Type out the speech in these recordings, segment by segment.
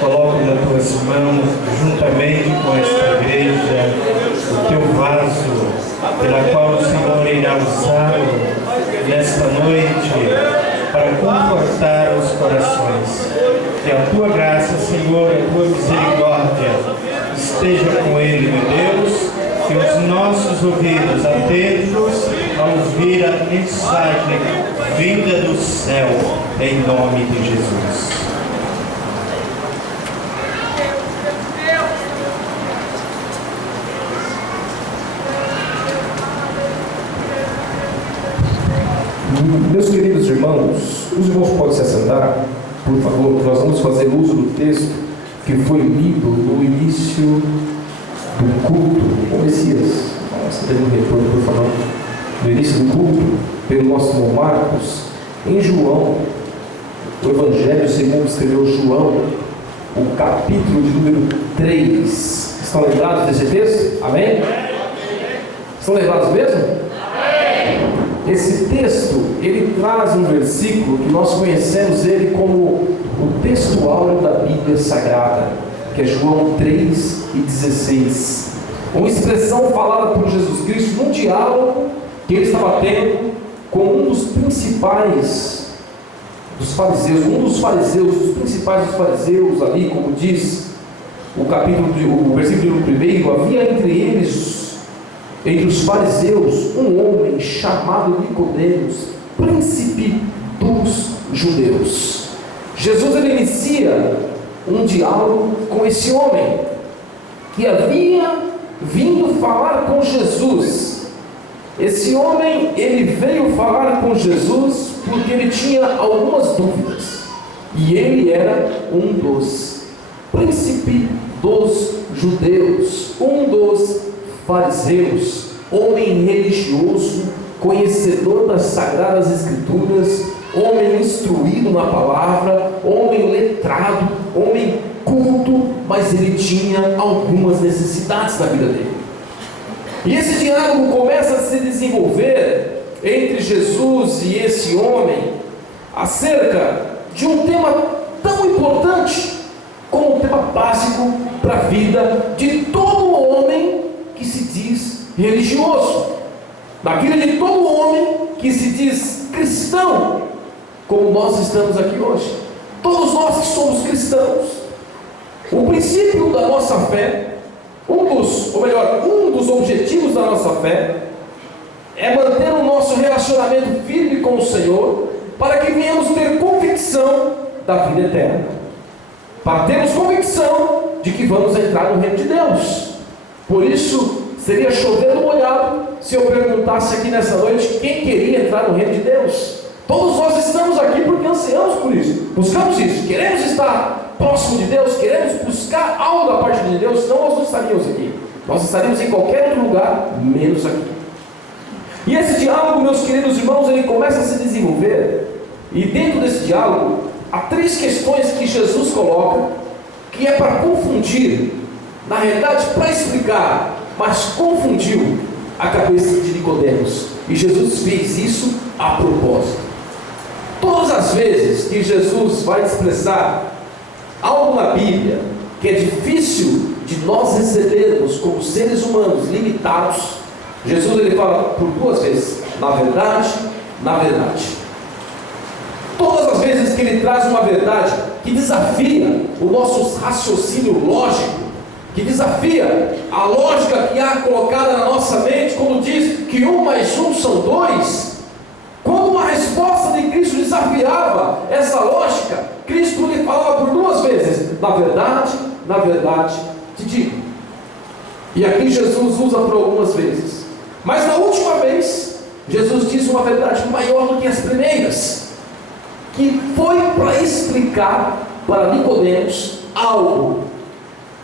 Coloco nas tuas mãos, juntamente com esta igreja, o teu vaso, pela qual o Senhor irá usá-lo nesta noite para confortar os corações. Que a tua graça, Senhor, a tua misericórdia esteja com ele, meu Deus, que os nossos ouvidos atentos a ouvir a mensagem vinda do céu, em nome de Jesus. Meus queridos irmãos, os irmãos podem se assentar, por favor. Nós vamos fazer uso do texto que foi lido no início do culto com Messias. Você tem um retorno, por favor. No início do culto, pelo nosso irmão Marcos, em João, o Evangelho segundo escreveu João, o capítulo de número 3. Estão lembrados desse texto? Amém? Estão lembrados mesmo? Esse texto, ele traz um versículo que nós conhecemos ele como o texto áureo da Bíblia Sagrada, que é João 3:16. Uma expressão falada por Jesus Cristo num diálogo que ele estava tendo com um dos principais dos fariseus, dos principais dos fariseus ali, como diz o versículo 1, havia entre os fariseus, um homem chamado Nicodemos, príncipe dos judeus. Jesus ele inicia um diálogo com esse homem, que havia vindo falar com Jesus. Esse homem, ele veio falar com Jesus, porque ele tinha algumas dúvidas, e ele era um dos príncipes dos judeus, um dos fariseus, homem religioso, conhecedor das sagradas escrituras, homem instruído na palavra, homem letrado, homem culto, mas ele tinha algumas necessidades na vida dele. E esse diálogo começa a se desenvolver entre Jesus e esse homem acerca de um tema tão importante como um tema básico para a vida de todo homem que se diz religioso, da vida de todo homem que se diz cristão, como nós estamos aqui hoje. Todos nós que somos cristãos, o princípio da nossa fé, um dos objetivos da nossa fé é manter o nosso relacionamento firme com o Senhor, para que venhamos ter convicção da vida eterna, para termos convicção de que vamos entrar no reino de Deus. Por isso, seria chover no molhado se eu perguntasse aqui nessa noite quem queria entrar no reino de Deus. Todos nós estamos aqui porque ansiamos por isso, buscamos isso, queremos estar próximo de Deus, queremos buscar algo da parte de Deus, senão nós não estaríamos aqui. Nós estaríamos em qualquer outro lugar, menos aqui. E esse diálogo, meus queridos irmãos, ele começa a se desenvolver, e dentro desse diálogo, há 3 questões que Jesus coloca, que é para confundir, na realidade para explicar, mas confundiu a cabeça de Nicodemos, e Jesus fez isso a propósito. Todas as vezes que Jesus vai expressar algo na Bíblia que é difícil de nós recebermos como seres humanos limitados, Jesus ele fala por 2 vezes: na verdade, na verdade. Todas as vezes que ele traz uma verdade que desafia o nosso raciocínio lógico, que desafia a lógica que há colocada na nossa mente, quando diz que 1 mais 1 são 2, quando uma resposta de Cristo desafiava essa lógica, Cristo lhe falava por 2 vezes: na verdade te digo. E aqui Jesus usa por algumas vezes, mas na última vez Jesus diz uma verdade maior do que as primeiras, que foi para explicar para Nicodemos algo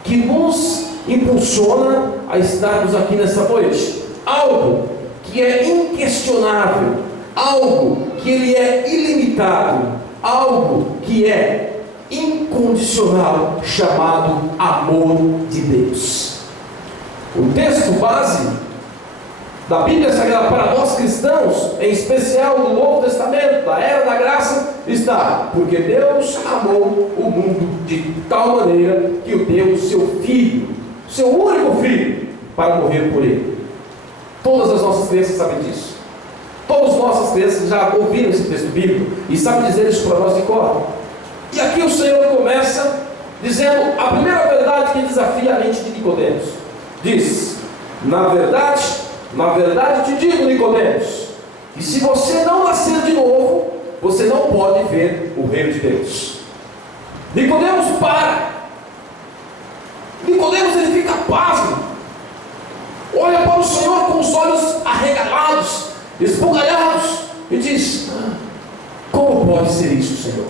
que nos impulsiona a estarmos aqui nessa noite, algo que é inquestionável, algo que ele é ilimitado, algo que é incondicional, chamado amor de Deus. O texto base da Bíblia Sagrada para nós cristãos, em especial do Novo Testamento, da Era da Graça, está: porque Deus amou o mundo de tal maneira que o deu o seu Filho, seu único Filho, para morrer por ele. Todas as nossas crianças sabem disso. Todas as nossas crianças já ouviram esse texto bíblico e sabem dizer isso para nós de cor. E aqui o Senhor começa dizendo a primeira verdade que desafia a mente de Nicodemos. Diz: na verdade te digo, Nicodemos, que se você não nascer de novo, você não pode ver o reino de Deus. Nicodemos para. Nicodemos, ele fica pasmo. Olha para o Senhor com os olhos arregalados, esbugalhados, e diz: como pode ser isso, Senhor?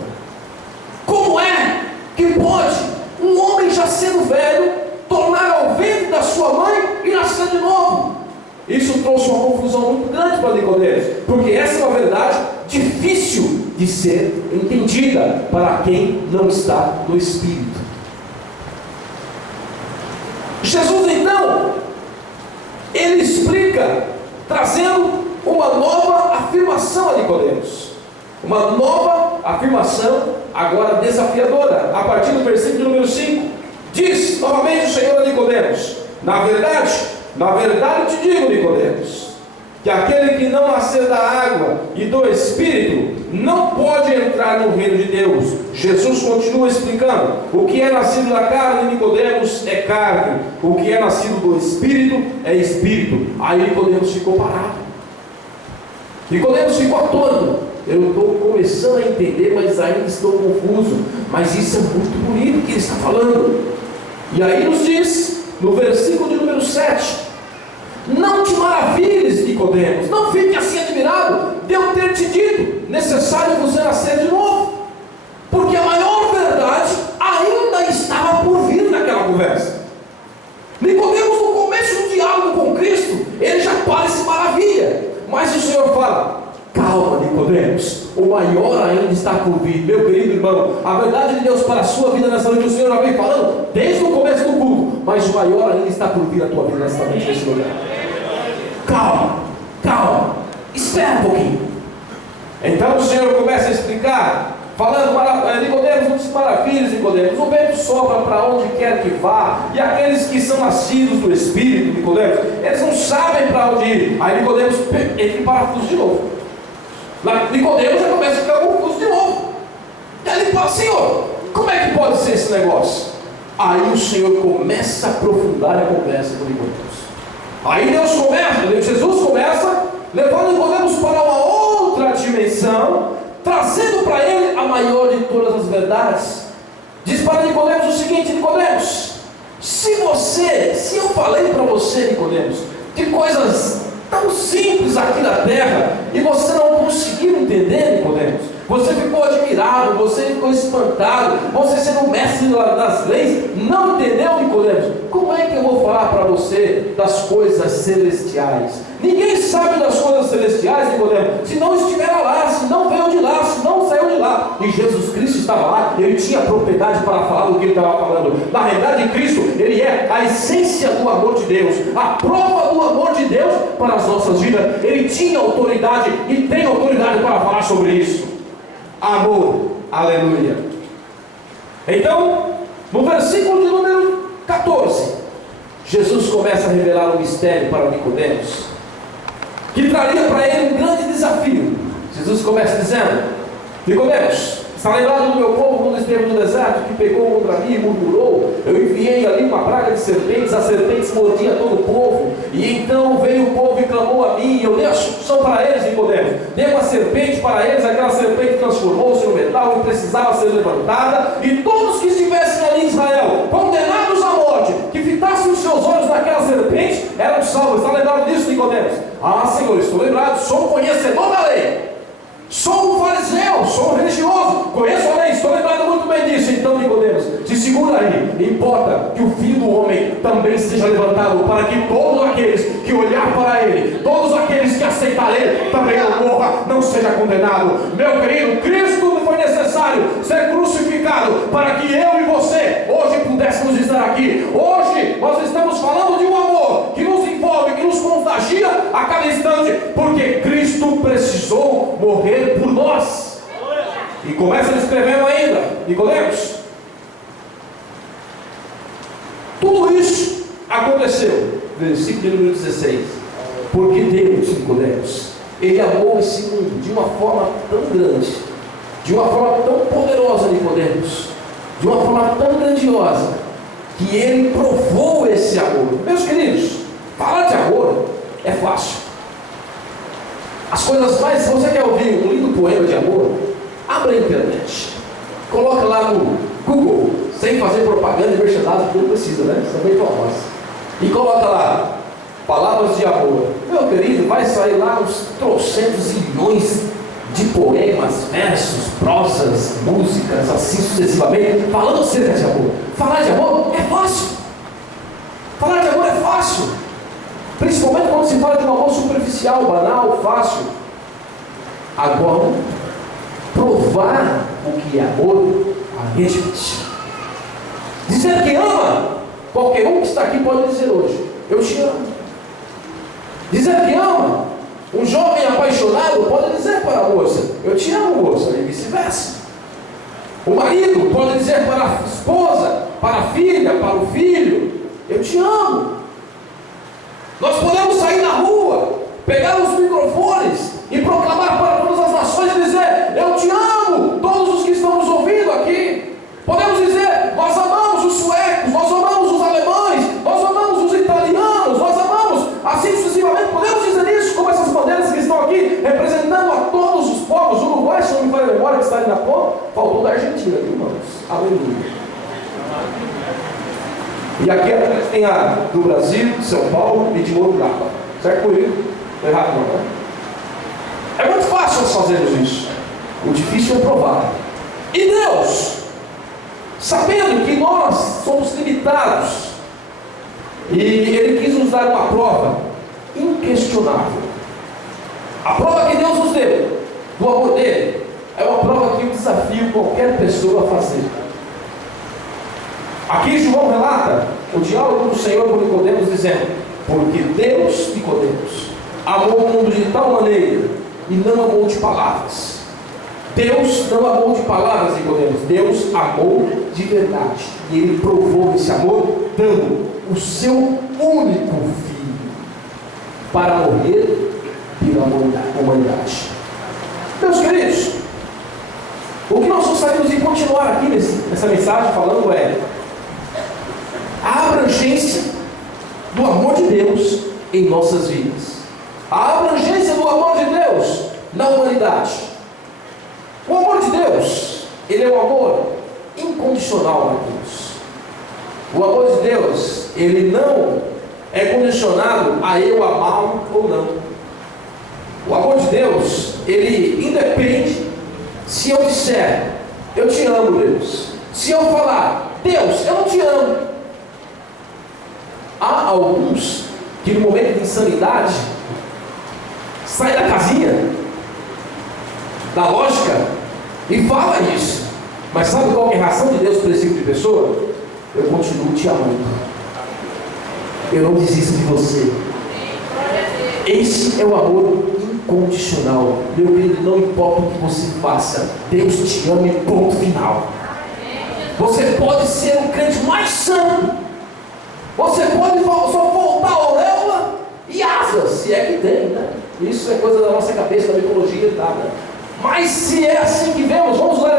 Como é que pode um homem já sendo velho tornar ao ventre da sua mãe e nascer de novo? Isso trouxe uma confusão muito grande para Nicodemos, porque essa é uma verdade difícil de ser entendida para quem não está no Espírito. Jesus então, ele explica, trazendo uma nova afirmação a Nicodemos, uma nova afirmação agora desafiadora, a partir do versículo número 5, diz novamente o Senhor a Nicodemos: na verdade te digo, Nicodemos, que aquele que não nascer da água e do Espírito não pode entrar no reino de Deus. Jesus continua explicando: o que é nascido da carne, Nicodemos, é carne; o que é nascido do Espírito é Espírito. Aí Nicodemos ficou parado. Nicodemos ficou atônito. Eu estou começando a entender, mas ainda estou confuso. Mas isso é muito bonito que ele está falando. E aí nos diz, no versículo de número 7: não te maravilhes, Nicodemos, não fique assim admirado de eu ter te dito: necessário você nascer de novo. Porque a maior verdade ainda estava por vir naquela conversa. Nicodemos, no começo do diálogo com Cristo, ele já para e se maravilha. Mas o Senhor fala: calma, Nicodemos, o maior ainda está por vir. Meu querido irmão, a verdade de Deus para a sua vida nessa noite, o Senhor já vem falando desde o começo do culto, mas o maior ainda está por vir a tua vida nessa noite, nesse lugar. Calma, espera um pouquinho. Então o Senhor começa a explicar, falando: Nicodemos, não se maravilhes, Nicodemos, o vento sopra para onde quer que vá, e aqueles que são nascidos do Espírito, Nicodemos, eles não sabem para onde ir. Aí Nicodemos, ele parafusa de novo. Nicodemos já começa a ficar confuso de novo. E aí ele fala: Senhor, como é que pode ser esse negócio? Aí o Senhor começa a aprofundar a conversa com Nicodemos. Aí Jesus começa levando Nicodemos para uma outra dimensão, trazendo para ele a maior de todas as verdades. Diz para Nicodemos o seguinte: Nicodemos, se eu falei para você, Nicodemos, de coisas tão simples aqui na terra, e você não conseguiu entender, Nicodemos, você ficou admirado, você ficou espantado, você sendo mestre das leis, não entendeu, Nicodemos? Como é que eu vou falar para você das coisas celestiais? Ninguém sabe das coisas celestiais, Nicodemos, se não estiver lá, se não veio de lá, se não saiu de lá. E Jesus Cristo estava lá, ele tinha propriedade para falar do que ele estava falando. Na realidade, Cristo, ele é a essência do amor de Deus, a prova do amor de Deus para as nossas vidas. Ele tinha autoridade e tem autoridade para falar sobre isso. Amor, aleluia. Então, no versículo de número 14, Jesus começa a revelar um mistério para Nicodemos, que traria para ele um grande desafio. Jesus começa dizendo: Nicodemos, está lembrado do meu povo quando esteve no deserto, que pegou contra mim e murmurou? Eu enviei ali uma praga de serpentes, as serpentes mordiam todo o povo, e então veio o povo e clamou a mim, e eu dei a solução para eles, Nicodemos. Dei uma serpente para eles, aquela serpente transformou-se no metal e precisava ser levantada, e todos que estivessem ali em Israel, condenados à morte, que fitassem os seus olhos naquela serpente, eram salvos. Está lembrado disso, Nicodemos? Ah, Senhor, estou lembrado, sou um conhecedor da lei, sou um fariseu, sou um religioso, conheço a lei, estou lembrado muito bem disso. Então, Nicodemos, se segura aí. Importa que o Filho do Homem também seja levantado, para que todos aqueles que olhar para ele, todos aqueles que aceitar ele, também não morra, não seja condenado. Meu querido, Cristo foi necessário ser crucificado para que eu e você hoje pudéssemos estar aqui. Hoje nós estamos falando de um amor que nos envolve, que nos contagia a E começa descrevendo ainda, Nicodemos. Tudo isso aconteceu, versículo número 16, porque Deus, Nicodemos, Ele amou esse mundo de uma forma tão grande, de uma forma tão poderosa, Nicodemos, de uma forma tão grandiosa, que Ele provou esse amor. Meus queridos, falar de amor é fácil. As coisas mais, se você quer ouvir um lindo poema de amor, abra a internet, coloca lá no Google, sem fazer propaganda e merchandising, porque não precisa, né? Isso também é famoso. E coloca lá, palavras de amor. Meu querido, vai sair lá uns trocentos zilhões de poemas, versos, prosas, músicas, assim sucessivamente, falando acerca de amor. Falar de amor é fácil. Falar de amor é fácil. Principalmente quando se fala de um amor superficial, banal, fácil. Agora, provar o que é amor, aí é difícil. Dizer que ama, qualquer um que está aqui pode dizer hoje: eu te amo. Dizer que ama, um jovem apaixonado pode dizer para a moça: eu te amo, moça, e vice-versa. O marido pode dizer para a esposa, para a filha, para o filho: eu te amo. Nós podemos sair na rua, pegar os microfones e proclamar para todas as nações e dizer: eu te amo, todos os que estão nos ouvindo aqui. Podemos dizer: nós amamos os suecos, nós amamos os alemães, nós amamos os italianos, nós amamos, assim sucessivamente. Podemos dizer isso, como essas bandeiras que estão aqui, representando a todos os povos. O Uruguai, se não me falha a memória, que está ali na ponta, faltou da Argentina, viu, irmãos? Aleluia. E aqui atrás tem a do Brasil, de São Paulo e de Morugaba. Certo comigo? Não é errado não, né? É muito fácil nós fazermos isso. O difícil é provar. E Deus, sabendo que nós somos limitados, e Ele quis nos dar uma prova inquestionável. A prova que Deus nos deu do amor dele é uma prova que eu desafio qualquer pessoa a fazer. Aqui João relata o diálogo do Senhor com Nicodemos, dizendo: porque Deus, Nicodemos, amou o mundo de tal maneira e não amou de palavras. Deus não amou de palavras, Nicodemos. Deus amou de verdade. E Ele provou esse amor dando o seu único filho para morrer pela humanidade. Meus queridos, o que nós gostaríamos de continuar aqui nessa mensagem falando é a abrangência do amor de Deus em nossas vidas. A abrangência do amor de Deus na humanidade. O amor de Deus, ele é um amor incondicional a Deus. O amor de Deus, ele não é condicionado a eu amá-lo ou não. O amor de Deus, ele independe se eu disser: eu te amo, Deus. Se eu falar: Deus, eu não te amo. Há alguns que no momento de insanidade sai da casinha, da lógica, e fala isso. Mas sabe qual é a reação de Deus para esse tipo de pessoa? Eu continuo te amando. Eu não desisto de você. Esse é o amor incondicional. Meu querido, não importa o que você faça, Deus te ama e ponto final. Você pode ser o crente mais santo, você pode só voltar a auréola e asas, se é que tem, né? Isso é coisa da nossa cabeça, da mitologia, tá, né? Mas se é assim que vemos, vamos usar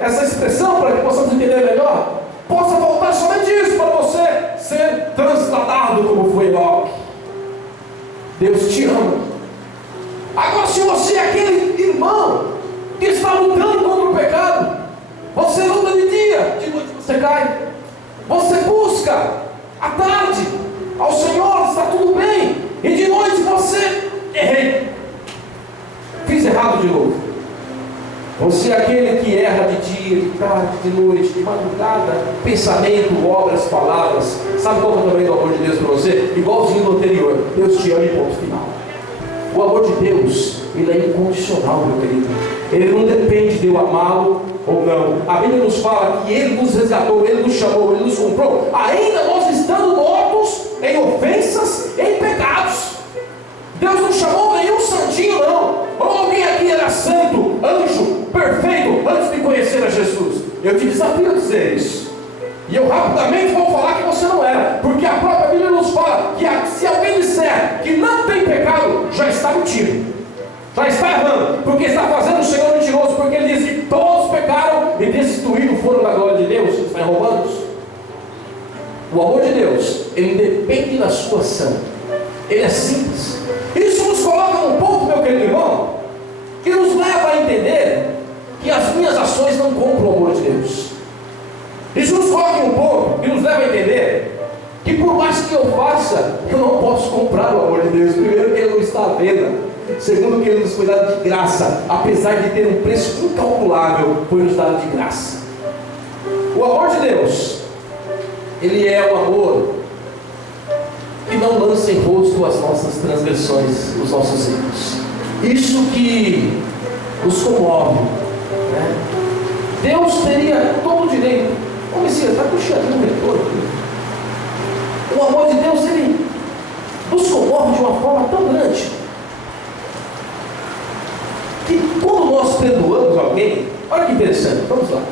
essa expressão para que possamos entender melhor. Possa faltar somente isso para você ser transladado como foi Enoque. Deus te ama. Agora, se você é aquele irmão que está lutando contra o pecado, você luta de dia, de noite você cai. Você busca à tarde ao Senhor, está tudo bem, e de noite você: errei, fiz errado de novo. Você é aquele que erra de dia, de tarde, de noite, de madrugada, pensamento, obras, palavras. Sabe qual é o tamanho do amor de Deus para você? Igualzinho no anterior: Deus te ama e ponto final. O amor de Deus, ele é incondicional, meu querido. Ele não depende de eu amá-lo ou não. A Bíblia nos fala que Ele nos resgatou, Ele nos chamou, Ele nos comprou, ainda nós estando mortos em ofensas, em pecados. Deus não chamou nenhum santinho, não. Ou alguém aqui era santo, anjo, perfeito, antes Eu te desafio a dizer isso. E eu rapidamente vou falar que você não era, porque a própria Bíblia nos fala que se alguém disser que não tem pecado, já está mentindo, já está errando, porque está fazendo o Senhor mentiroso, porque ele diz que todos pecaram e destituídos foram da glória de Deus. Está em Romanos. O amor de Deus, ele depende da sua ação. Ele é simples. Isso nos coloca num ponto, meu querido irmão, que nos leva a entender que as minhas ações não compram o amor de Deus. Isso nos coloca em um ponto que nos leva a entender que por mais que eu faça, eu não posso comprar o amor de Deus. Primeiro, que ele não está à venda. Segundo, que ele nos foi dado de graça, apesar de ter um preço incalculável, foi nos dado de graça. O amor de Deus, ele é o amor que não lança em rosto as nossas transgressões, os nossos erros. Isso que nos comove, né? Deus teria todo o direito. Ô Messias, está cochichando o retorno. O amor de Deus, ele nos comove de uma forma tão grande que quando nós perdoamos alguém, olha que interessante, vamos lá.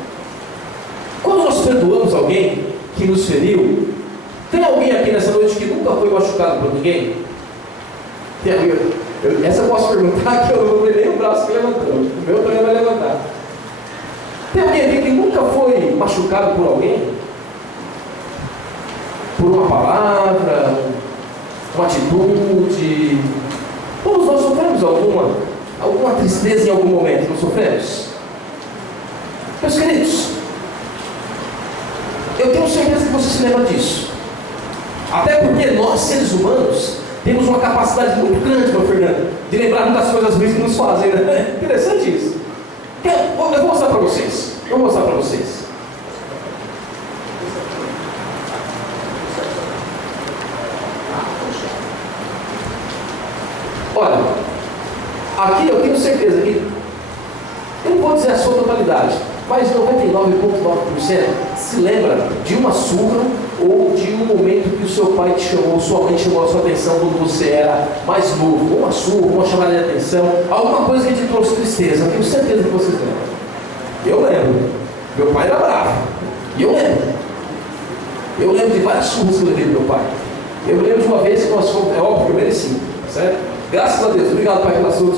Quando nós perdoamos alguém que nos feriu, tem alguém aqui nessa noite que nunca foi machucado por ninguém? Tem alguém? Essa eu posso perguntar, que eu não vou nem o braço que levantou. O meu também vai levantar. Tem alguém aqui que nunca foi machucado por alguém? Por uma palavra, uma atitude? Todos nós sofremos alguma tristeza em algum momento, não sofremos? Meus queridos, eu tenho certeza que você se lembra disso. Até porque nós, seres humanos, temos uma capacidade muito grande, meu Fernando, de lembrar das coisas ruins que nos fazem, né? Interessante isso. Eu vou mostrar para vocês. Olha, aqui eu tenho certeza que, eu não vou dizer a sua totalidade, mas 99,9% se lembra de uma surra ou de um momento que o seu pai te chamou, sua mãe chamou a sua atenção quando você era mais novo, uma surra, uma chamada de atenção, alguma coisa que te trouxe tristeza. Eu tenho certeza que vocês lembram. Eu lembro. Meu pai era bravo. E eu lembro. Eu lembro de várias surras que eu levei do meu pai. Eu lembro de uma vez que nós fomos, é óbvio que eu mereci, certo? Graças a Deus, obrigado, pai, pela sua.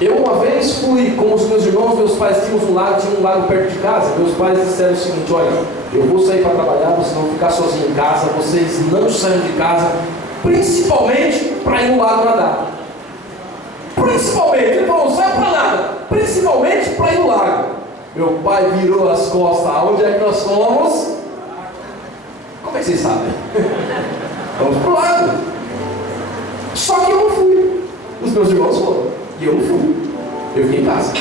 Eu uma vez fui com os meus irmãos, meus pais tinham um lago perto de casa. Meus pais disseram o seguinte: olha, eu vou sair para trabalhar, vocês vão ficar sozinhos em casa, vocês não saiam de casa, principalmente para ir no lago nadar. Principalmente, ele falou, não sai para nada, principalmente para ir no lago. Meu pai virou as costas. Aonde é que nós fomos? Como é que vocês sabem? Vamos para o lago. Só que eu não fui. Os meus irmãos foram. E eu não fui. Eu fiquei em casa.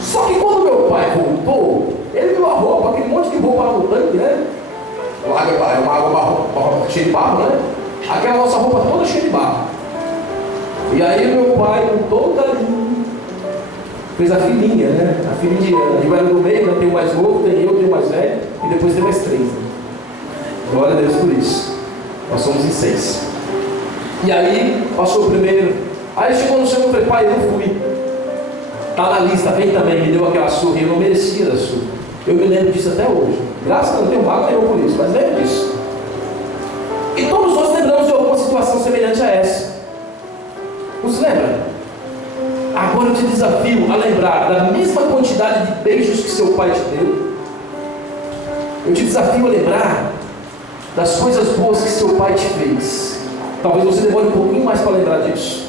Só que quando meu pai voltou, ele viu a roupa, aquele monte de roupa lá no tanque, né? O lago é uma água cheia de barro, né? Aquela nossa roupa toda cheia de barro. E aí meu pai, com toda fez a filhinha, né? A filha indiana. Eu era do meio, né? Tem o mais novo, tem eu, tem o mais velho, e depois tem mais 3. Né? Glória a Deus por isso. Nós somos em 6. E aí, passou o primeiro. Aí chegou no segundo, falei, pai, eu não fui. Tá na lista, vem também, me deu aquela surra, e eu não merecia da surra. Eu me lembro disso até hoje. Graças a Deus, não tenho mágoa nenhuma por isso, mas lembro disso. E todos nós lembramos de alguma situação semelhante a essa. Não se lembra? Agora eu te desafio a lembrar da mesma quantidade de beijos que seu pai te deu. Eu te desafio a lembrar das coisas boas que seu pai te fez. Talvez você demore um pouquinho mais para lembrar disso.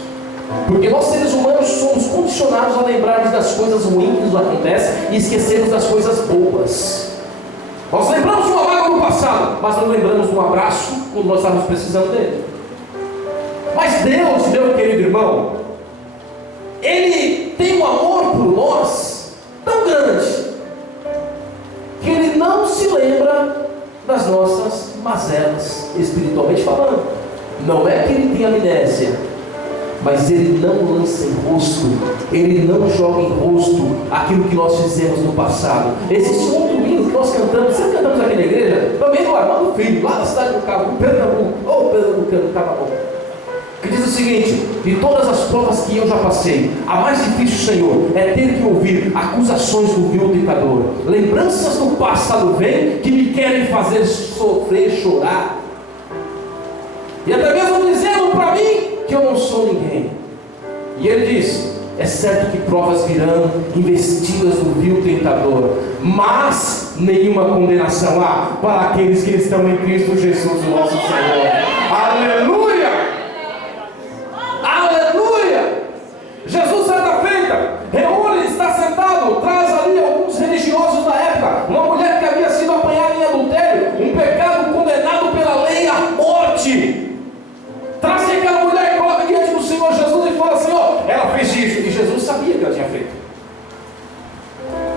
Porque nós seres humanos somos condicionados a lembrarmos das coisas ruins que nos acontecem e esquecermos das coisas boas. Nós lembramos de uma mágoa do passado, mas não lembramos de um abraço quando nós estávamos precisando dele. Mas Deus, meu querido irmão, Ele tem um amor por nós tão grande que Ele não se lembra das nossas mazelas, espiritualmente falando. Não é que Ele tem amnésia, mas Ele não lança em rosto, Ele não joga em rosto aquilo que nós fizemos no passado. Existe um outro hino que nós cantamos, sempre cantamos aqui na igreja, também do Armando Filho, lá na cidade do Cabo, Pernambuco, Pernambucano, Cabo. que diz o seguinte: de todas as provas que eu já passei, a mais difícil, Senhor, é ter que ouvir acusações do vil tentador. Lembranças do passado vêm que me querem fazer sofrer, chorar, e até mesmo dizendo para mim que eu não sou ninguém. E ele diz: é certo que provas virão, investidas do vil tentador, mas nenhuma condenação há para aqueles que estão em Cristo Jesus, o nosso Senhor. Aleluia! Aleluia! Jesus, certa feita, reúne, está sentado, traz ali alguns religiosos da época, uma mulher que havia sido apanhada em adultério, um pecado condenado pela lei à morte. Traz aquela mulher e coloca diante do Senhor Jesus e fala: Senhor, ela fez isso. E Jesus sabia que ela tinha feito.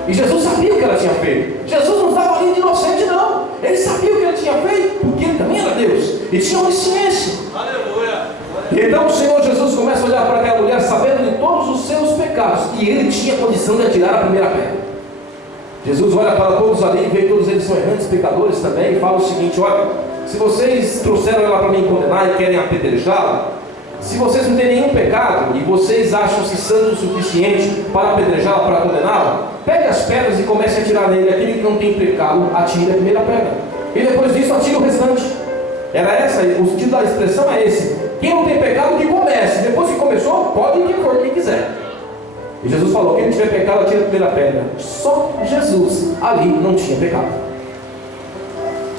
E Jesus sabia o que ela tinha feito. Jesus não estava ali de inocente, não. Ele sabia o que ela tinha feito, porque ele também era Deus e tinha onisciência. Aleluia. E então o Senhor Jesus começa a olhar para aquela mulher, sabendo de todos os seus pecados, e ele tinha condição de atirar a primeira pedra. Jesus olha para todos ali, vê que todos eles são errantes, pecadores também, e fala o seguinte: olha, se vocês trouxeram ela para mim condenar e querem apedrejá-la, se vocês não têm nenhum pecado e vocês acham-se santos o suficiente para apedrejá-la, para condená-la, pegue as pedras e comece a atirar nele. Aquele que não tem pecado, atire a primeira pedra, e depois disso atire o restante. Era essa, o sentido da expressão é esse: quem não tem pecado que comece, depois que começou, pode ir quem for, quem quiser. E Jesus falou: quem não tiver pecado, atire a primeira pedra. Só Jesus ali não tinha pecado.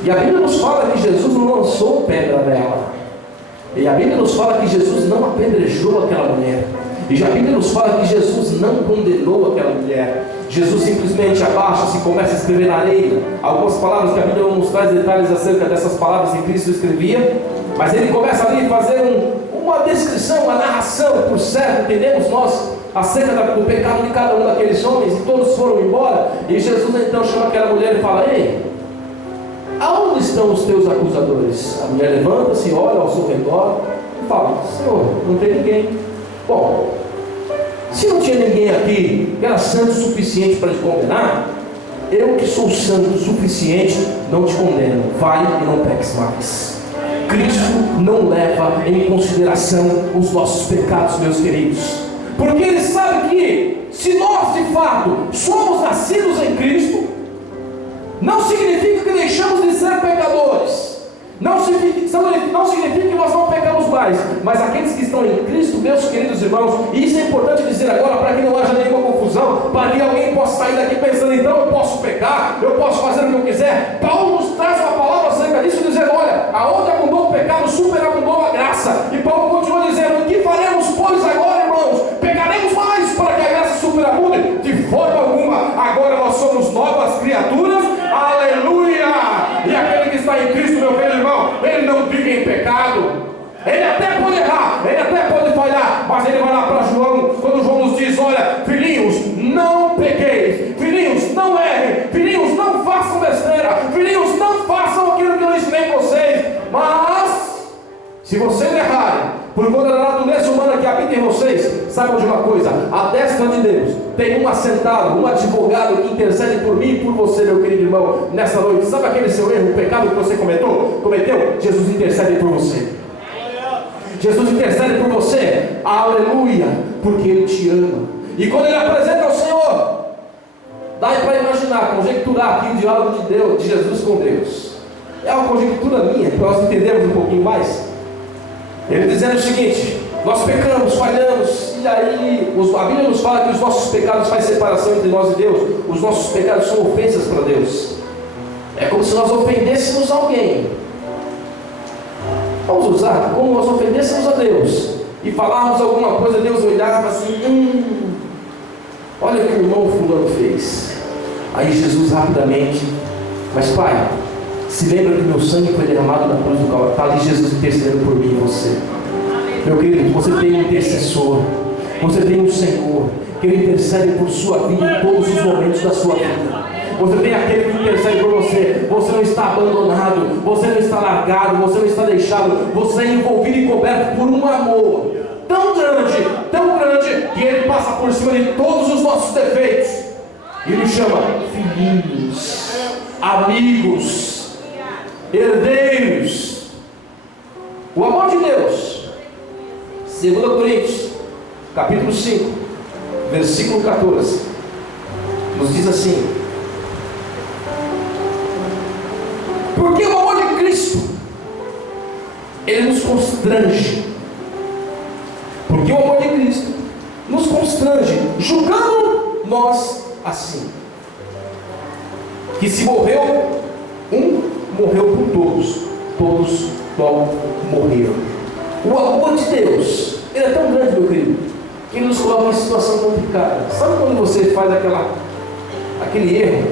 E a Bíblia nos fala que Jesus não lançou pedra nela. E a Bíblia nos fala que Jesus não apedrejou aquela mulher. E a Bíblia nos fala que Jesus não condenou aquela mulher. Jesus simplesmente abaixa-se e começa a escrever na areia. Algumas palavras que a Bíblia não nos traz detalhes acerca dessas palavras que Cristo escrevia, mas ele começa ali a fazer uma descrição, uma narração, por certo, entendemos nós, acerca do pecado de cada um daqueles homens, e todos foram embora. E Jesus então chama aquela mulher e fala: ei, aonde estão os teus acusadores? A mulher levanta-se, olha ao seu redor e fala: Senhor, não tem ninguém. Bom, se não tinha ninguém aqui que era santo o suficiente para te condenar, eu que sou santo o suficiente não te condeno. Vai e não peques mais. Cristo não leva em consideração os nossos pecados, meus queridos, porque Ele sabe que se nós de fato somos nascidos em Cristo, não significa que deixamos de ser pecadores, não significa que nós não pecamos mais, mas aqueles que estão em Cristo, meus queridos irmãos, e isso é importante dizer agora para que não haja nenhuma confusão, para que alguém possa sair daqui pensando: então eu posso pecar, eu posso fazer o que eu quiser. Paulo nos traz uma palavra acerca disso, dizendo: olha, aonde abundou o pecado, superabundou a graça. E Paulo continua dizendo: o que faremos, pois, agora, irmãos? Pecaremos mais para que a graça superabunde? De forma alguma. Agora nós somos novas criaturas. Aleluia! E aquele que está em Cristo, meu velho irmão, ele não vive em pecado. Ele até pode errar, ele até pode falhar, mas ele vai lá para João, quando João nos diz: olha, filhinhos, não pequeis, filhinhos, não errem, filhinhos, não façam besteira, filhinhos, não façam aquilo que eu ensinei vocês. Mas se vocês errarem, por conta da natureza humana que habita em vocês, saibam de uma coisa: à destra de Deus tem um assentado, um advogado que intercede por mim e por você, meu querido irmão, nessa noite. Sabe aquele seu erro, o pecado que você cometeu? Jesus intercede por você. Jesus intercede por você, aleluia, porque Ele te ama. E quando Ele apresenta ao Senhor, dá para imaginar, conjecturar aqui o diálogo de Deus, de Jesus com Deus. É uma conjectura minha, para nós entendermos um pouquinho mais. Ele dizendo o seguinte: nós pecamos, falhamos, e aí a Bíblia nos fala que os nossos pecados fazem separação entre nós e Deus. Os nossos pecados são ofensas para Deus. É como se nós ofendêssemos alguém. Vamos usar como nós ofendêssemos a Deus e falarmos alguma coisa, Deus olhava assim: olha o que o irmão fulano fez. Aí Jesus rapidamente: mas Pai, se lembra que meu sangue foi derramado na cruz do Calvário. Está ali Jesus intercedendo por mim e você. Meu querido, você tem um intercessor, você tem um Senhor que Ele intercede por sua vida em todos os momentos da sua vida. Você tem aquele que intercede por você. Você não está abandonado, você não está largado, você não está deixado. Você é envolvido e coberto por um amor tão grande, que Ele passa por cima de todos os nossos defeitos e nos chama filhinhos, amigos, herdeiros. O amor de Deus 2 Coríntios, capítulo 5, versículo 14, nos diz assim: porque o amor de Cristo, ele nos constrange. Porque o amor de Cristo nos constrange, julgando nós assim, que se morreu um, morreu por todos, todos logo morreram. O amor de Deus, ele é tão grande, meu querido, que ele nos coloca em situação complicada. Sabe quando você faz aquele erro?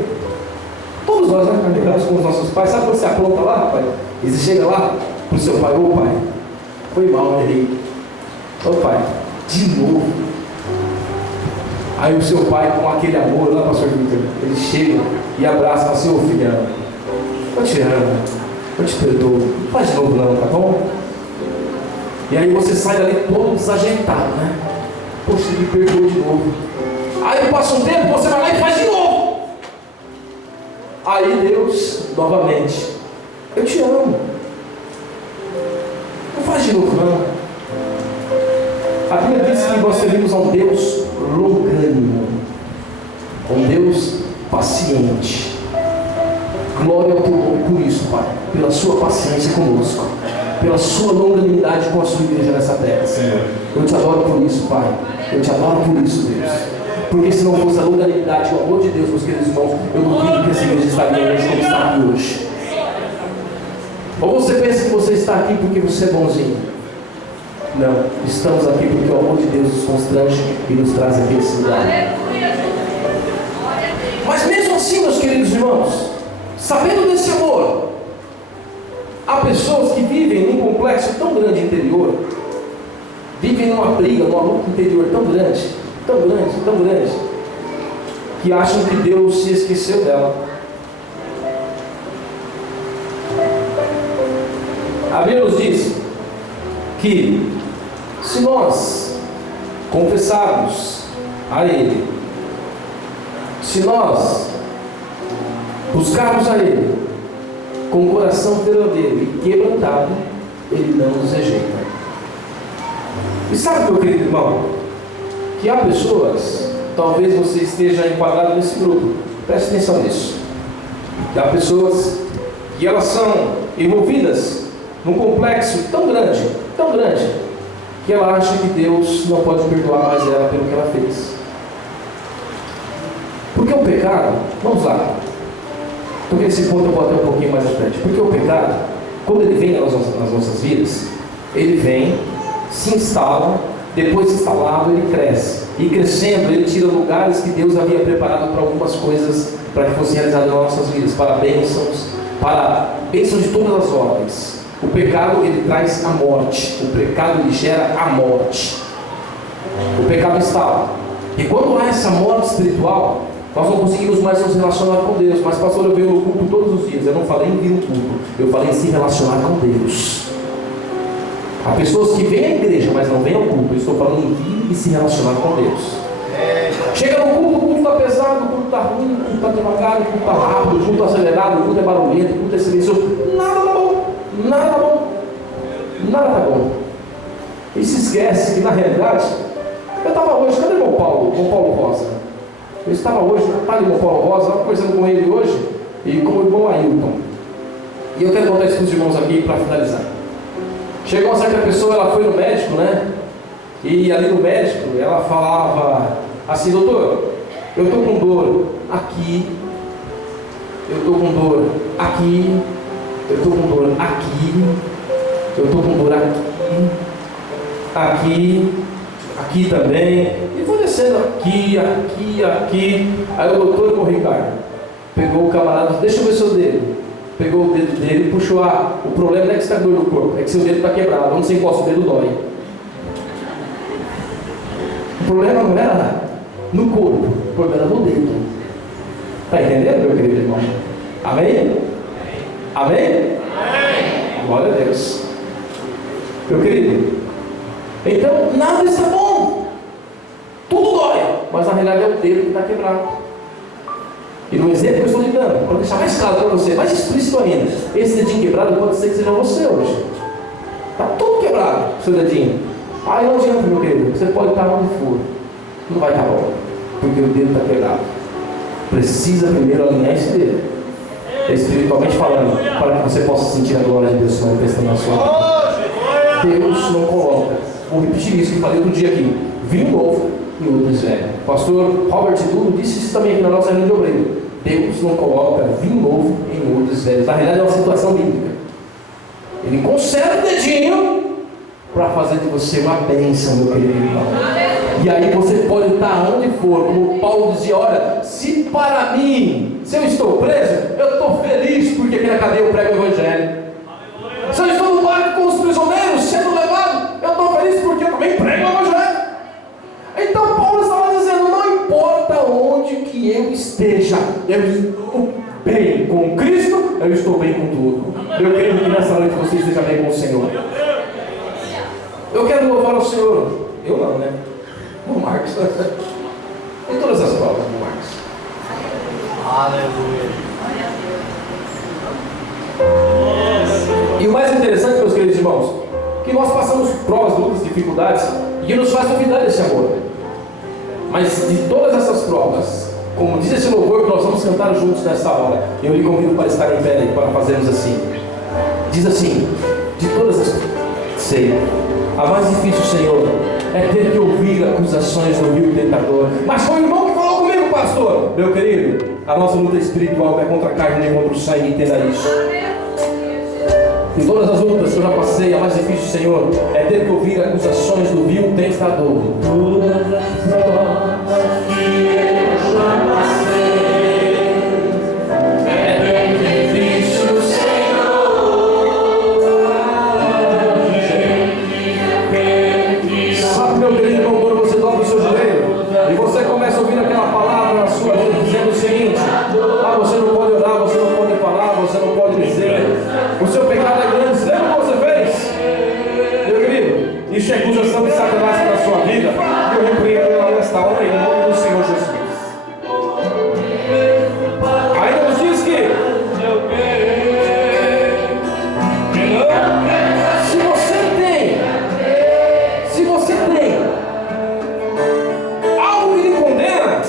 Todos nós carregamos com os nossos pais. Sabe quando você apronta lá, rapaz? E você chega lá para o seu pai: ô pai, foi mal, errei. Ô pai, de novo. Aí o seu pai, com aquele amor, lá, pastor Victor, ele chega e abraça assim: ô filhão, eu te amo, eu te perdoo, não faz de novo não, tá bom? E aí você sai dali todo desajeitado, né? Poxa, ele me perdoou de novo. Aí passa um tempo, você vai lá e faz de novo. Aí Deus, novamente: eu te amo, não faz de novo não. A Bíblia diz que nós servimos a um Deus longânimo, um Deus paciente. Glória ao teu nome por isso, Pai, pela sua paciência conosco, pela sua longanimidade com a sua igreja nessa terra, Senhor. Eu te adoro por isso, Pai. Eu te adoro por isso, Deus. Porque se não fosse a longanimidade e o amor de Deus, meus queridos irmãos, eu duvido que essa igreja estaria hoje como está aqui hoje. Ou você pensa que você está aqui porque você é bonzinho? Não, estamos aqui porque o amor de Deus nos constrange e nos traz aqui esse lugar. Mas mesmo assim, meus queridos irmãos, sabendo desse amor, há pessoas que vivem num complexo tão grande interior, vivem numa briga, numa luta interior tão grande, tão grande, tão grande, que acham que Deus se esqueceu dela. A Bíblia nos diz que se nós confessarmos a Ele, se nós buscarmos a Ele com o coração verdadeiro e quebrantado, Ele não nos rejeita. E sabe, meu querido irmão, que há pessoas, talvez você esteja enquadrado nesse grupo, preste atenção nisso. Há pessoas que elas são envolvidas num complexo tão grande, que ela acha que Deus não pode perdoar mais ela pelo que ela fez. Porque o pecado, vamos lá, porque esse ponto eu vou até um pouquinho mais à frente. Porque o pecado, quando ele vem nas nossas vidas, ele vem, se instala, depois de instalado ele cresce, e crescendo ele tira lugares que Deus havia preparado para algumas coisas, para que fossem realizadas nas nossas vidas, para bênçãos de todas as ordens. O pecado, ele traz a morte. O pecado, ele gera a morte. O pecado instala. E quando há essa morte espiritual, nós não conseguimos mais nos relacionar com Deus. Mas, pastor, eu venho no culto todos os dias. Eu não falei em vir no culto, eu falei em se relacionar com Deus. Há pessoas que vêm à igreja, mas não vêm ao culto. Eu estou falando em vir e se relacionar com Deus. Chega no culto, o culto está pesado, o culto está ruim, o culto está devagar, o culto está rápido, o culto está acelerado, o culto é barulhento, o culto é silencioso. Nada tá bom, nada tá bom, nada tá bom. E se esquece que, na realidade, eu estava hoje, cadê o irmão Paulo Rosa? Eu estava hoje, está ali o irmão Paulo Rosa, estava conversando com ele hoje, e com o irmão Ailton. E eu quero contar isso para os irmãos aqui para finalizar. Chegou uma certa pessoa, ela foi no médico, né? E ali no médico, ela falava assim: doutor, eu estou com dor aqui, eu estou com dor aqui, eu estou com dor aqui, eu estou com dor aqui também. E foi descendo aqui. Aí o doutor, com o Ricardo, pegou o camarada, deixa eu ver seu dedo. Pegou o dedo dele e puxou. O problema não é que você está com dor no corpo, é que seu dedo está quebrado. Onde você encosta o dedo dói. O problema não era no corpo, o problema era no dedo. Está entendendo, meu querido irmão? Amém? Amém? Glória a Deus. Meu querido, então nada está bom, tudo dói, mas na realidade é o dedo que está quebrado. E no exemplo que eu estou lhe dando, para deixar mais claro para você, mais explícito ainda, esse dedinho quebrado pode ser que seja você hoje. Está tudo quebrado, seu dedinho. Aí não adianta, meu querido, você pode estar onde for, não vai estar bom, porque o dedo está pegado. Precisa primeiro alinhar esse dedo, espiritualmente falando, para que você possa sentir a glória de Deus se manifestando na sua vida. Deus não coloca, vou repetir isso que falei outro dia aqui, vinho novo em odres velhos. O pastor Robert Duno disse isso também aqui na nossa reunião de obreiro. Deus não coloca vinho novo em odres velhos. Na realidade é uma situação bíblica. Ele conserva o dedinho para fazer de você uma bênção, meu querido irmão. E aí você pode estar onde for, como Paulo dizia: olha, se para mim, se eu estou preso, eu estou feliz porque aqui na cadeia eu prego o Evangelho. Se eu estou no barco com os prisioneiros sendo levado, eu estou feliz porque eu também prego o Evangelho. Então Paulo estava dizendo: não importa onde que eu esteja, eu estou bem com Cristo, eu estou bem com tudo. Eu quero que nessa noite você esteja bem com o Senhor. Eu quero louvar ao Senhor. Eu não, né? O Marcos. Em todas as provas, o Marcos. Aleluia. E o mais interessante, meus queridos irmãos, que nós passamos provas, lutas, dificuldades, e que nos faz duvidar desse amor. Mas de todas essas provas, como diz esse louvor que nós vamos cantar juntos nessa hora, eu lhe convido para estar em pé para fazermos assim. Diz assim: de todas as, sei, a mais difícil, Senhor, é ter que ouvir acusações do vil tentador. Mas foi o irmão que falou comigo, pastor. Meu querido, a nossa luta espiritual não é contra a carne nem contra o sangue, entenda isso. Em todas as lutas que eu já passei, a mais difícil, Senhor, é ter que ouvir acusações do vil tentador. Todas as provas que eu já passei, é bem difícil, Senhor. Sabe, meu querido irmão, quando você dobra o seu joelho e você começa a ouvir aquela palavra na sua vida dizendo o seguinte: ah, você não pode orar, você não pode falar, você não pode dizer, o seu pecado é grande. Lembra o que você fez? Meu querido, isso é acusação de Satanás para a sua vida. E eu repreendo ela nesta hora em nome do Senhor Jesus. Ainda nos diz que se você tem algo que lhe condena,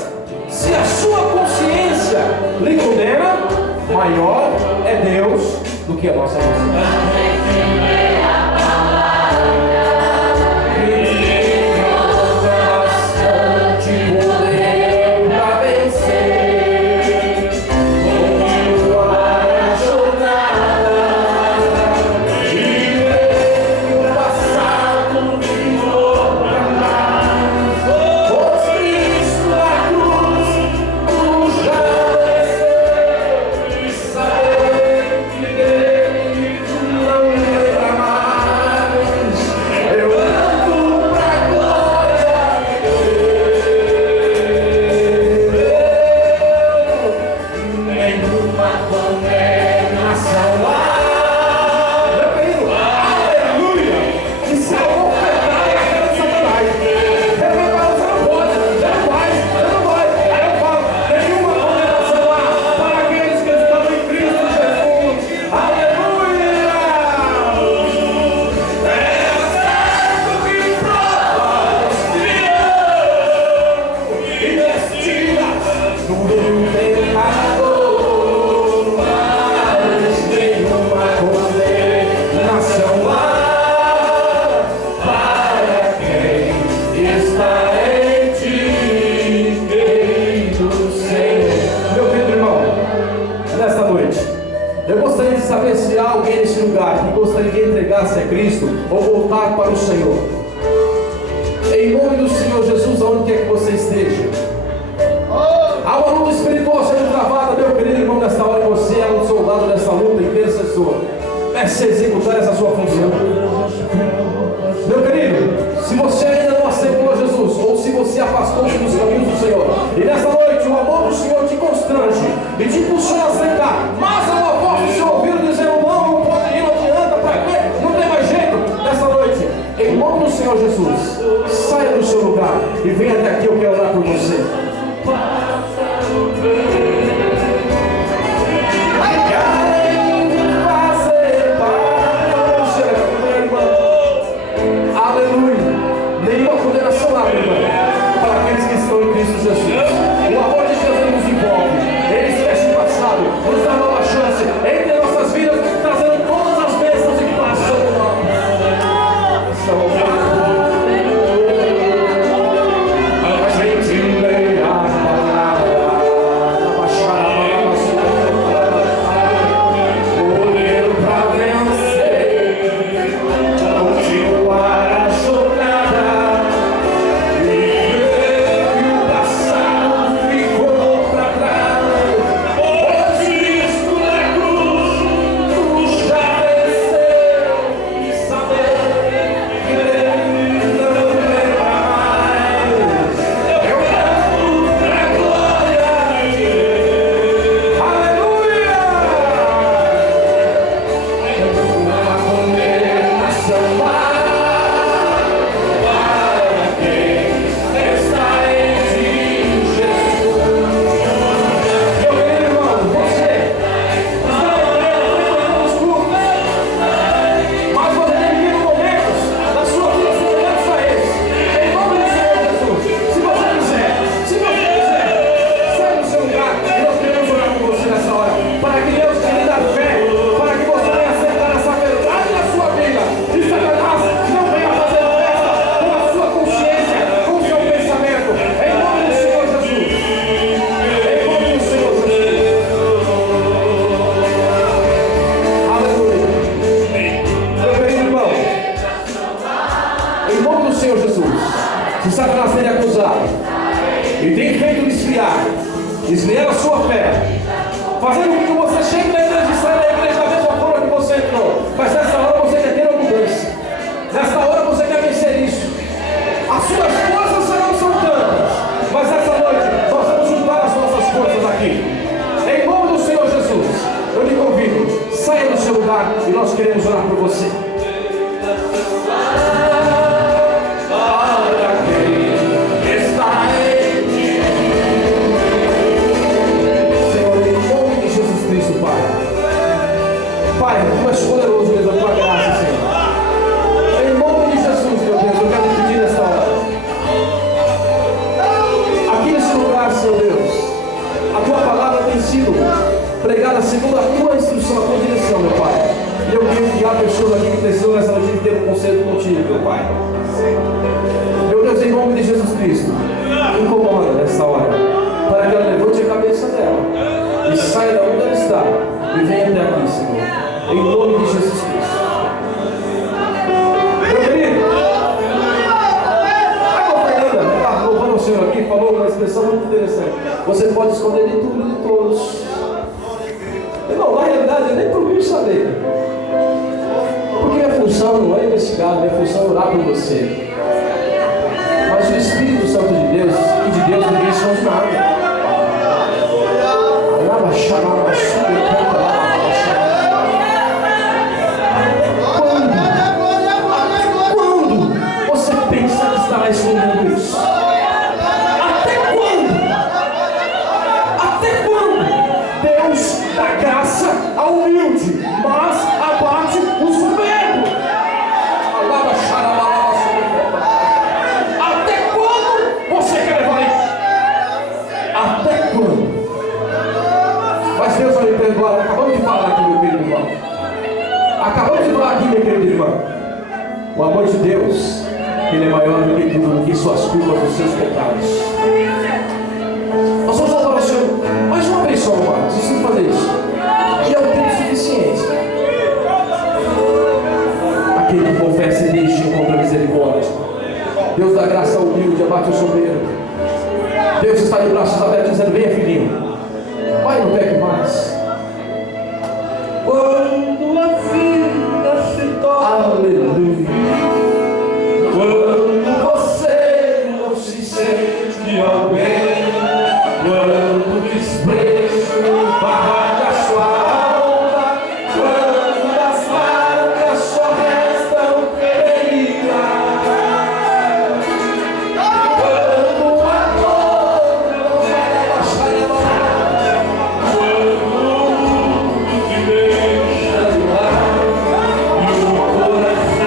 se a sua consciência lhe condena, maior é Deus do que a nossa consciência. Eu gostaria de saber se há alguém nesse lugar que gostaria de entregar-se a Cristo ou voltar para o Senhor. Em nome do Senhor Jesus, aonde quer que você esteja, há uma luta espiritual sendo travada, meu querido irmão, nesta hora, e você é um soldado dessa luta, intercessor. Comece a executar essa sua função. Meu querido, se você ainda não aceitou Jesus, ou se você afastou-se dos caminhos do Senhor, e nesta noite o amor do Senhor te constrange e te impulsiona a aceitar, mas há uma voz do seu ouvido dizendo: não pode ir, não adianta, para quê? Não tem mais jeito. Nesta noite, em nome do Senhor Jesus, saia do seu lugar e venha até aqui, eu quero orar por você. Aleluia. cheio da igreja de sair da igreja da mesma forma que você entrou. Mas nessa hora você quer ter uma mudança. Nessa hora você quer vencer isso. As suas forças não são tantas. Mas essa noite nós vamos juntar as nossas forças aqui. Em nome do Senhor Jesus, eu lhe convido, saia do seu lugar e nós queremos orar por você. Pai, Tu és poderoso, Deus, a Tua graça, Senhor. Em nome de Jesus, meu Deus, eu quero te pedir nesta hora. Aqui nesse lugar, Senhor Deus, a Tua palavra tem sido pregada segundo a Tua instrução, a Tua direção, meu Pai. E eu quero que há pessoas aqui que precisam nessa noite de ter um conselho contigo, meu Pai. Meu Deus, em nome de Jesus Cristo, incomoda nessa hora, para que ela levante a cabeça dela e saia da onde ela está e venha até aqui, Senhor. Em nome de Jesus Cristo. Meu querido, a Fernanda está louvando o Senhor aqui, falou uma expressão muito interessante. Você pode esconder de tudo e de todos. Não, na realidade, eu nem procuro saber. Porque minha função não é investigar, minha função é orar por você. Mas o Espírito Santo de Deus e de Deus ninguém esconde nada. Quando você pensa que estará escondendo isso? Até quando? Até quando? Deus dá graça ao humilde, mas abate o soberbo. Até quando você quer levar isso? Até quando? Mas Deus vai me perdoar. Acabamos de falar aqui, meu querido irmão. Acabamos de falar aqui, meu querido irmão. O amor de Deus, Ele é maior do que tudo, do que suas culpas, dos seus pecados. Nós vamos voltar ao Senhor mais uma vez só, irmão. Vocês precisam fazer isso. E é o tempo suficiente. Aquele que confessa e deixa e encontra misericórdia. Deus dá graça ao humilde, abate o soberbo. Deus está de braços abertos dizendo: venha, filhinho. Vai, não peque mais. Quando a vida se torna aleluia, quando você não se sente alguém, quando o desprezo invade a sua alma, quando as marcas só restam feridas, quando a dor não vai baixar a coração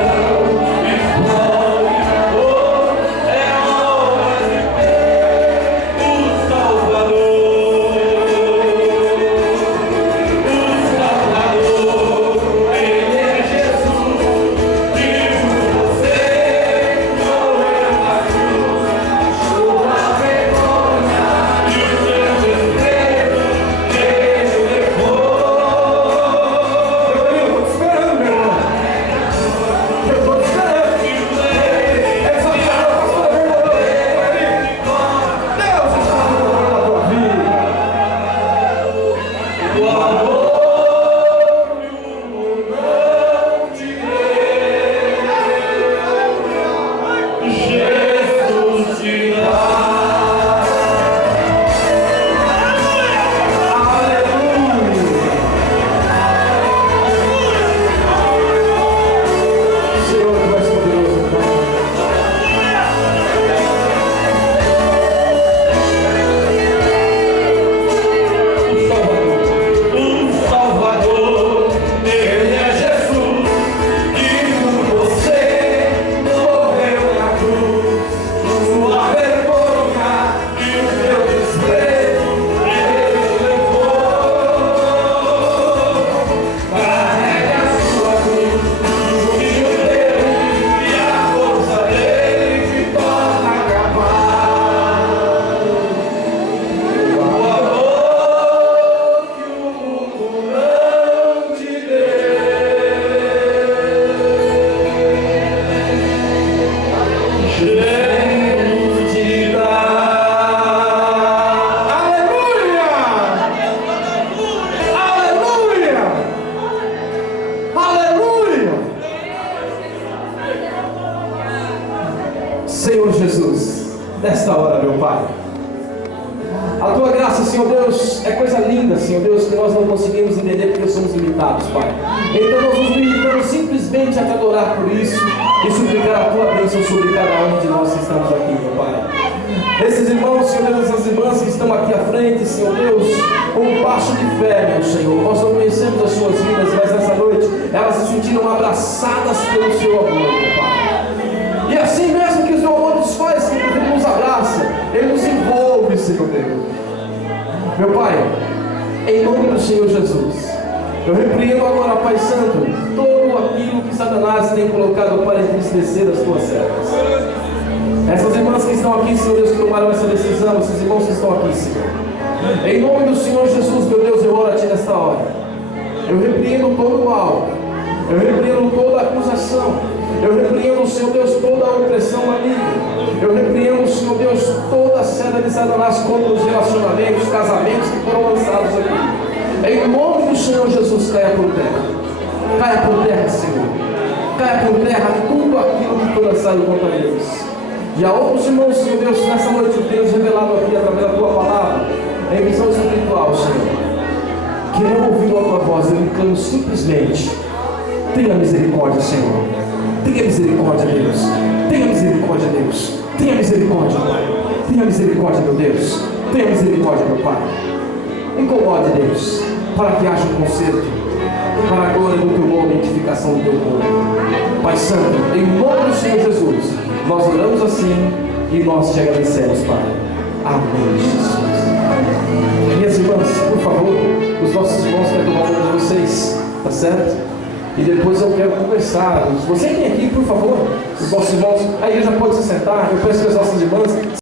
limitados, Pai. Então nós nos limitamos simplesmente a te adorar por isso e suplicar a tua bênção sobre cada um de nós que estamos aqui, meu Pai. Esses irmãos, Senhor Deus, essas irmãs que estão aqui à frente, Senhor Deus, com um passo de fé, meu Senhor. Nós não conhecemos as suas vidas, mas nessa noite elas se sentiram abraçadas pelo seu amor, meu Pai. E assim mesmo que o seu amor nos faz, Ele nos abraça, Ele nos envolve, Senhor Deus. Meu Pai, em nome do Senhor Jesus, eu repreendo agora, Pai Santo, todo aquilo que Satanás tem colocado para entristecer as tuas servas. Essas irmãs que estão aqui, Senhor Deus, que tomaram essa decisão, esses irmãos que estão aqui, Senhor. Em nome do Senhor Jesus, meu Deus, eu oro a Ti nesta hora. Eu repreendo todo o mal. Eu repreendo toda a acusação. Eu repreendo, Senhor Deus, toda a opressão maligna. Eu repreendo, Senhor Deus, toda a seta de Satanás contra os relacionamentos, casamentos que foram lançados aqui. Em nome do Senhor Jesus, caia por terra. Caia por terra, Senhor. Caia por terra tudo aquilo que foi lançado contra eles. E a outros irmãos, Senhor Deus, nessa noite o Deus revelado aqui através da Tua palavra, em visão espiritual, Senhor, que não ouviram a Tua voz, eu me clamo simplesmente: tenha misericórdia, Senhor. Tenha misericórdia, Deus. Tenha misericórdia, Deus. Tenha misericórdia, Pai. Tenha misericórdia, meu Deus. Tenha misericórdia, meu Pai. Incomode, Deus, para que haja um conserto, para a glória do Teu nome e a edificação do Teu povo. Pai Santo, em nome do Senhor Jesus, nós oramos assim e nós te agradecemos, Pai. Amém, Jesus. Minhas irmãs, por favor, os nossos irmãos querem tomar o nome de vocês, tá certo? E depois eu quero conversar. Você que tem aqui, por favor, os nossos irmãos, a igreja pode se sentar. Eu peço que as nossas irmãs